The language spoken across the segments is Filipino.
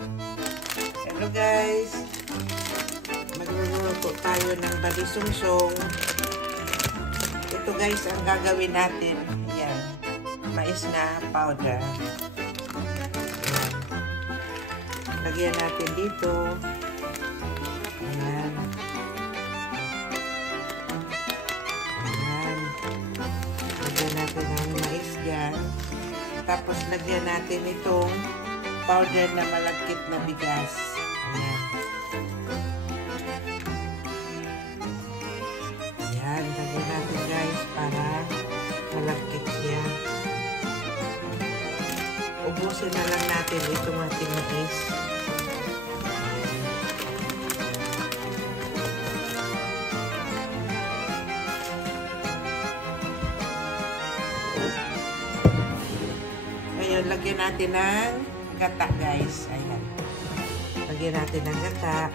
Hello guys, magluluto tayo ng balisungsong. Ito guys ang gagawin natin. Ayan, mais na powder. Ayan. Lagyan natin dito. Ayan. Ayan. Lagyan natin ang mais dyan. Tapos lagyan natin itong powder na malagkit na bigas. Ayan. Ayan, lagyan natin guys para malagkit siya. Ubusin na lang natin itong ating mais. Ngayon, lagyan natin ng gata guys. Ayan. Lagyan natin ng gata.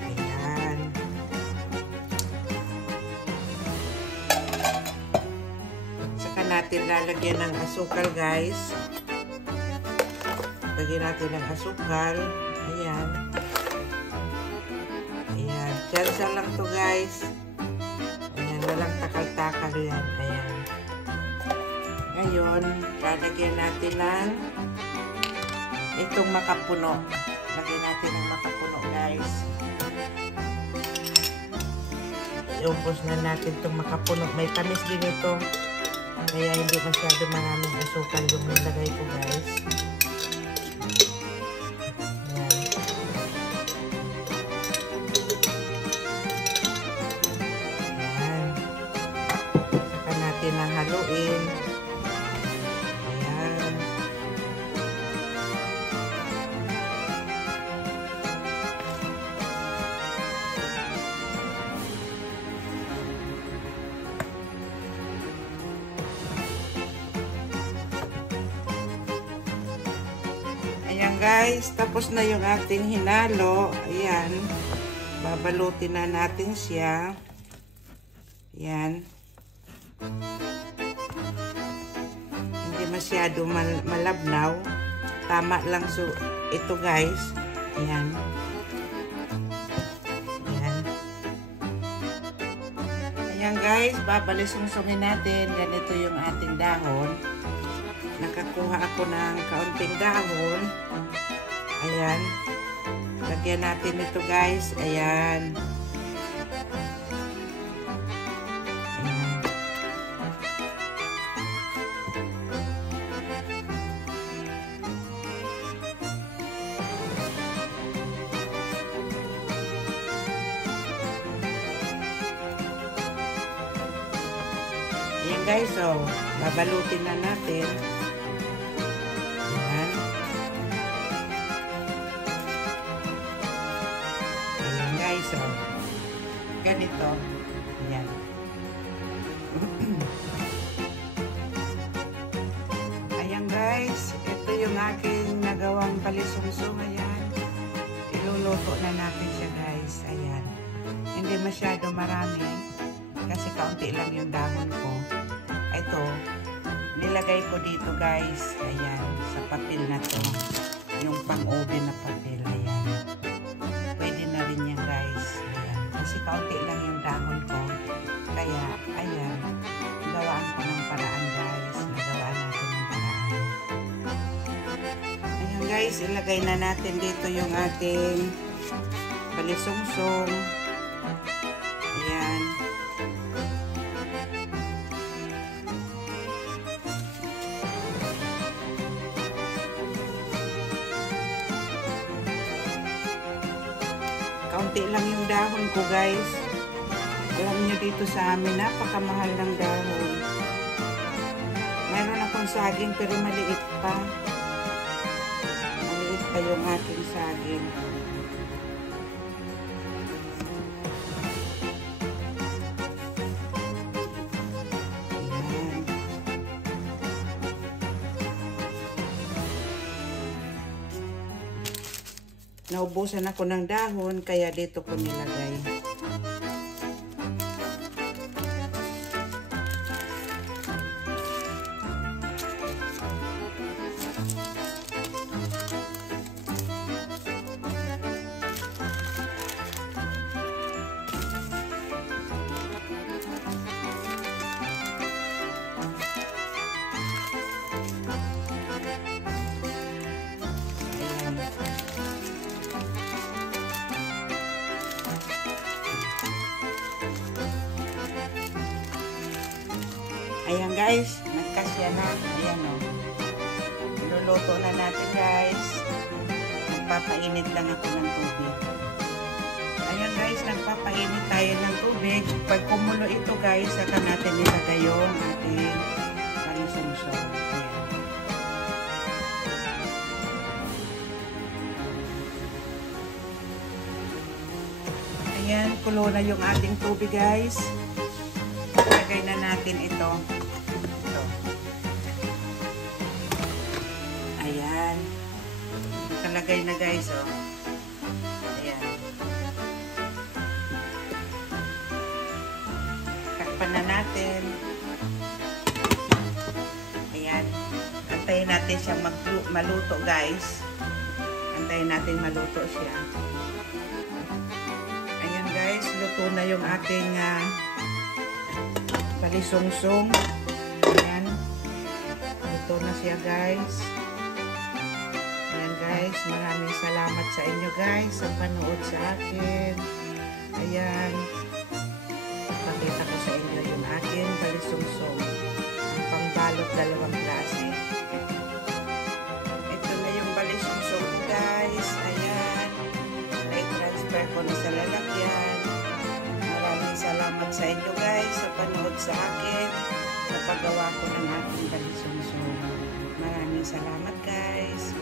Ayan. Saka natin lalagyan ng asukal guys. Lagyan natin ng asukal. Ayan. Ayan. Tsansa lang to guys. Ayan. Walang takal-takal yan. Ayan. Ngayon, lalagyan natin ng itong makapuno. Lagyan natin ng makapuno, guys. Iubos na natin itong makapuno. May tamis din ito. Kaya hindi masyado maraming asukal yung nilagay ko, guys. Ayan. Ayan. Saka natin ang haluin. Ayan guys, tapos na yung ating hinalo. Ayan, babalutin na natin siya. Ayan. Hindi masyado malabnaw. Tama lang so ito guys. Ayan. Ayan. Ayan guys, babalisungsungin natin. Ganito yung ating dahon. Nakakuha ako ng kaunting dahon. Ayan. Lagyan natin ito guys. Ayan. Ayan. Ayan guys, so babalutin na natin. So, ganito. Ayan. Ayan guys. Ito yung aking nagawang balisungsong. Ayan. Iluluto na natin siya guys. Ayan. Hindi masyado marami. Kasi kaunti lang yung dahon ko. Ito. Nilagay ko dito guys. Ayan. Sa papel na to. Yung pang-oven na papel. Ayan. Pwede na rin yan guys. Ayan. Kasi kaunti lang yung dahon ko. Kaya, ayan. Gawaan ko ng paraan guys. Nagawaan natin ng paraan. Ayan guys. Ilagay na natin dito yung ating balisungsong. Ayan. Kaunti lang yung dahon ko guys. Alam nyo dito sa amin, napakamahal ng dahon. Meron akong saging pero maliit pa. Maliit pa yung aking saging. Ayan. Naubusan ako ng dahon kaya dito ko nilagay. Ayan guys, nagkasya na. Ayan o. Iluluto na natin guys. Nagpapainit lang ako ng tubig. Ayan guys, nagpapainit tayo ng tubig. Pag kumulo ito guys, saka natin ilagay yung ating palusungsong. Ayan, kulo na yung ating tubig guys. Ilagay na natin ito. Ayan. Nakalagay na guys, oh. Ayan. Takpan na natin. Ayan. Antayin natin siya maluto guys. Antayin natin maluto siya. Ayan guys, luto na yung ating palisungsong. Ayan. Luto na siya guys. Ayan guys, maraming salamat sa inyo guys sa panood sa akin. Ayan. Pakita ko sa inyo yung aking palisungsong. Ang pangbalot dalawang klase. Ito na yung palisungsong ko guys. Ayan. I-transfer ko na sa lalagyan. Maraming salamat sa inyo guys sa panood sa akin. Sa paggawa ko ng aking palisungsong. Maraming salamat guys.